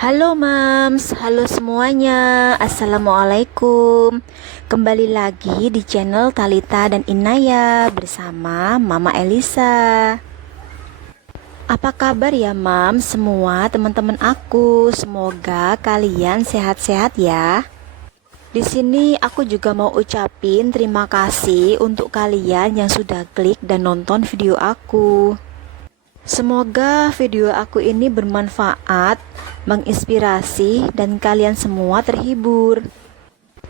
Halo Mams, halo semuanya. Assalamualaikum. Kembali lagi di channel Talita dan Inaya bersama Mama Elisa. Apa kabar ya Mams semua teman-teman aku? Semoga kalian sehat-sehat ya. Di sini aku juga mau ucapin terima kasih untuk kalian yang sudah klik dan nonton video aku. Semoga video aku ini bermanfaat, menginspirasi, dan kalian semua terhibur.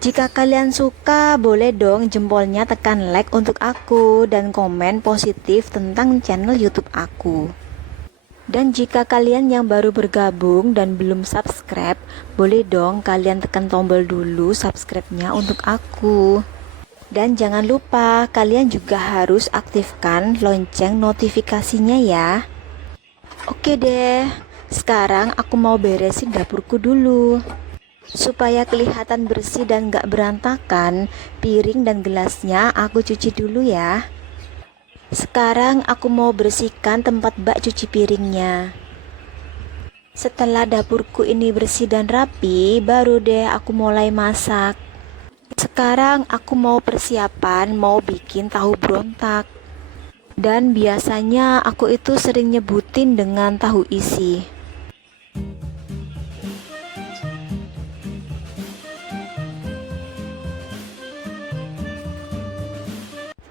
Jika kalian suka, boleh dong jempolnya tekan like untuk aku dan komen positif tentang channel YouTube aku. Dan jika kalian yang baru bergabung dan belum subscribe, boleh dong kalian tekan tombol dulu subscribe-nya untuk aku. Dan jangan lupa kalian juga harus aktifkan lonceng notifikasinya ya. Oke deh, sekarang aku mau beresin dapurku dulu. Supaya kelihatan bersih dan gak berantakan, piring dan gelasnya aku cuci dulu ya. Sekarang aku mau bersihkan tempat bak cuci piringnya. Setelah dapurku ini bersih dan rapi, baru deh aku mulai masak. Sekarang aku mau persiapan mau bikin tahu berontak. Dan biasanya aku itu sering nyebutin dengan tahu isi.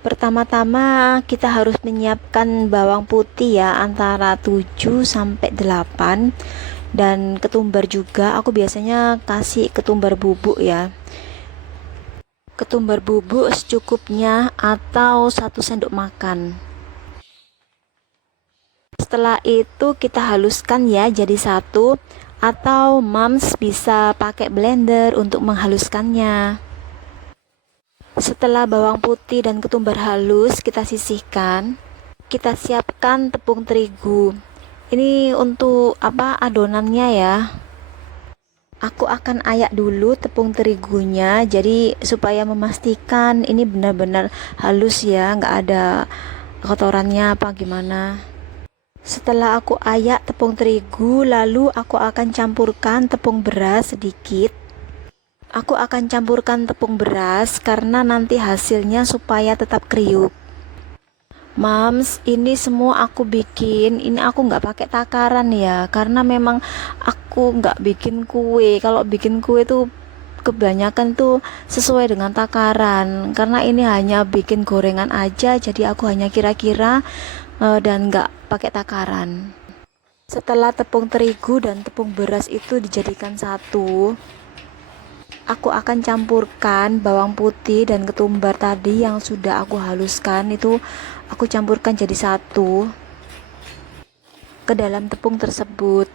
Pertama-tama kita harus menyiapkan bawang putih ya, antara 7 sampai 8, dan ketumbar juga. Aku biasanya kasih ketumbar bubuk ya. Ketumbar bubuk secukupnya atau 1 sendok makan. Setelah itu kita haluskan ya jadi satu, atau Mams bisa pakai blender untuk menghaluskannya. Setelah bawang putih dan ketumbar halus kita sisihkan, kita siapkan tepung terigu. Ini untuk adonannya ya. Aku akan ayak dulu tepung terigunya, jadi supaya memastikan ini benar-benar halus ya, nggak ada kotorannya apa gimana. Setelah aku ayak tepung terigu, lalu aku akan campurkan tepung beras sedikit. Aku akan campurkan tepung beras karena nanti hasilnya supaya tetap kriuk. Mams, ini semua aku bikin, ini aku nggak pakai takaran ya, karena memang aku nggak bikin kue. Kalau bikin kue tuh kebanyakan tuh sesuai dengan takaran, karena ini hanya bikin gorengan aja, jadi aku hanya kira-kira dan nggak pakai takaran. Setelah tepung terigu dan tepung beras itu dijadikan satu, aku akan campurkan bawang putih dan ketumbar tadi yang sudah aku haluskan, itu aku campurkan jadi satu ke dalam tepung tersebut.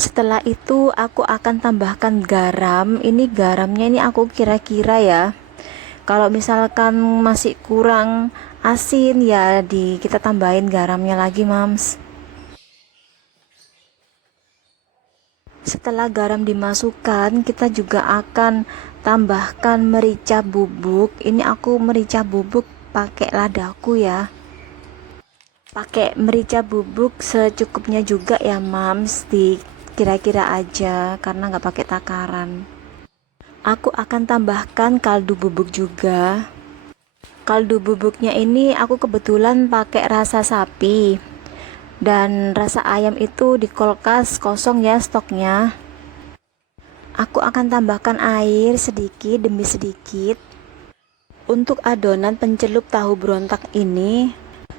Setelah itu aku akan tambahkan garam. Ini garamnya ini aku kira-kira ya. Kalau misalkan masih kurang asin ya kita tambahin garamnya lagi, Mams. Setelah garam dimasukkan, kita juga akan tambahkan merica bubuk. Ini aku merica bubuk pakai ladaku ya. Pakai merica bubuk secukupnya juga ya, Mams, di kira-kira aja karena nggak pakai takaran. Aku akan tambahkan kaldu bubuk juga. Kaldu bubuknya ini aku kebetulan pakai rasa sapi, dan rasa ayam itu di kulkas kosong ya stoknya. Aku akan tambahkan air sedikit demi sedikit. Untuk adonan pencelup tahu berontak ini,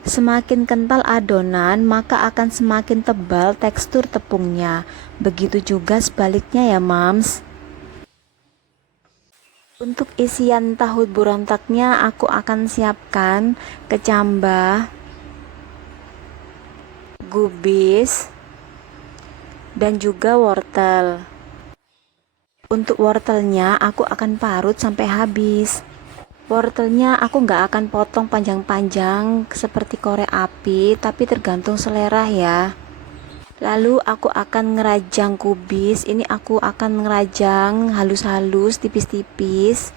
semakin kental adonan maka akan semakin tebal tekstur tepungnya. Begitu juga sebaliknya ya, Mams. Untuk isian tahu berontaknya aku akan siapkan kecambah, gubis, dan juga wortel. Untuk wortelnya aku akan parut sampai habis. Wortelnya aku nggak akan potong panjang-panjang seperti korek api, tapi tergantung selera ya. Lalu aku akan ngerajang kubis. Ini aku akan ngerajang halus-halus, tipis-tipis.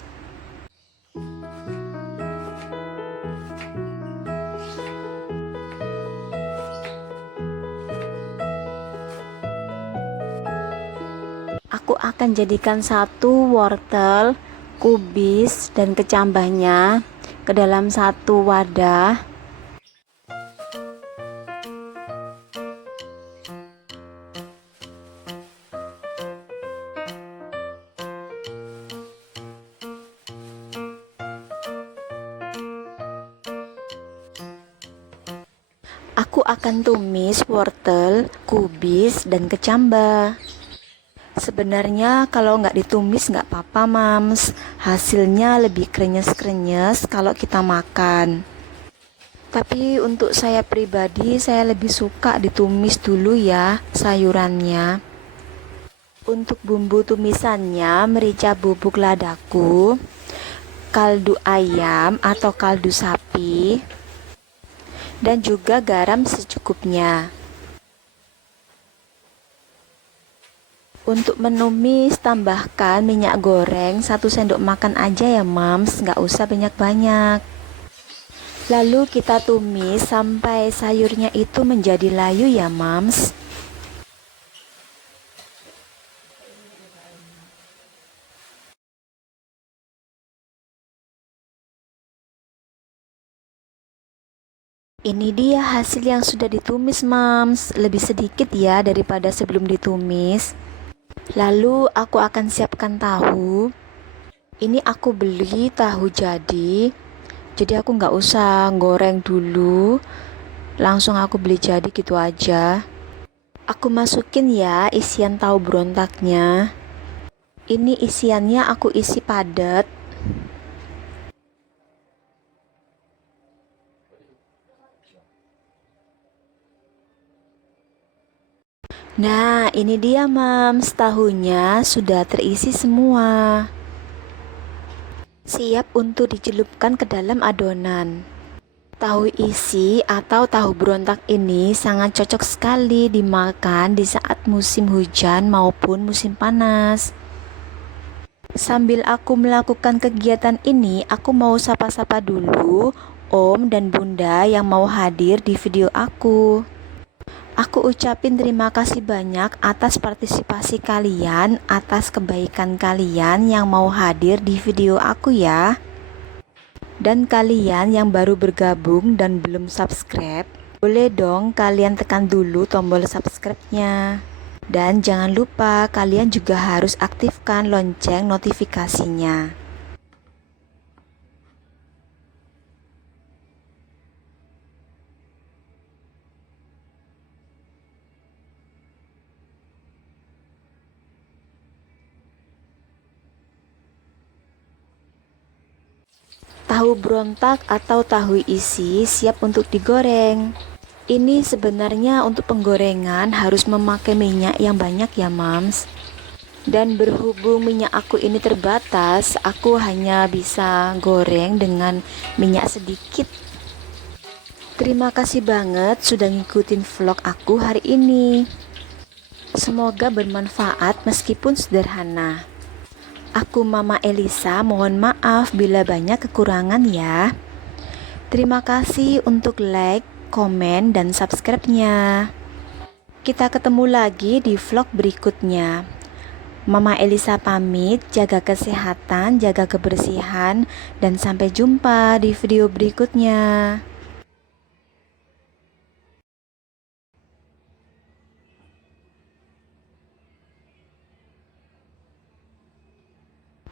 Aku akan jadikan satu wortel, kubis, dan kecambahnya ke dalam satu wadah. Aku akan tumis wortel, kubis, dan kecambah. Sebenarnya kalau nggak ditumis nggak apa-apa mams, hasilnya lebih krenyes-krenyes kalau kita makan. Tapi untuk saya pribadi, saya lebih suka ditumis dulu ya sayurannya. Untuk bumbu tumisannya, merica bubuk ladaku, kaldu ayam atau kaldu sapi, dan juga garam secukupnya. Untuk menumis, tambahkan minyak goreng 1 sendok makan aja ya mams, nggak usah banyak-banyak. Lalu kita tumis sampai sayurnya itu menjadi layu ya mams. Ini dia hasil yang sudah ditumis mams, lebih sedikit ya daripada sebelum ditumis. Lalu aku akan siapkan tahu. Ini aku beli tahu jadi aku nggak usah goreng dulu, langsung aku beli jadi gitu aja. Aku masukin ya isian tahu berontaknya. Ini isiannya aku isi padat. Nah, ini dia mams, tahunya sudah terisi semua. Siap untuk dicelupkan ke dalam adonan. Tahu isi atau tahu berontak ini sangat cocok sekali dimakan di saat musim hujan maupun musim panas. Sambil aku melakukan kegiatan ini, aku mau sapa-sapa dulu Om dan Bunda yang mau hadir di video aku. Aku ucapin terima kasih banyak atas partisipasi kalian, atas kebaikan kalian yang mau hadir di video aku ya. Dan kalian yang baru bergabung dan belum subscribe, boleh dong kalian tekan dulu tombol subscribe-nya. Dan jangan lupa kalian juga harus aktifkan lonceng notifikasinya. Tahu berontak atau tahu isi siap untuk digoreng. Ini sebenarnya untuk penggorengan harus memakai minyak yang banyak ya mams. Dan berhubung minyak aku ini terbatas, aku hanya bisa goreng dengan minyak sedikit. Terima kasih banget sudah ngikutin vlog aku hari ini. Semoga bermanfaat meskipun sederhana. Aku Mama Elisa, mohon maaf bila banyak kekurangan ya. Terima kasih untuk like, komen, dan subscribe-nya. Kita ketemu lagi di vlog berikutnya. Mama Elisa pamit, jaga kesehatan, jaga kebersihan, dan sampai jumpa di video berikutnya.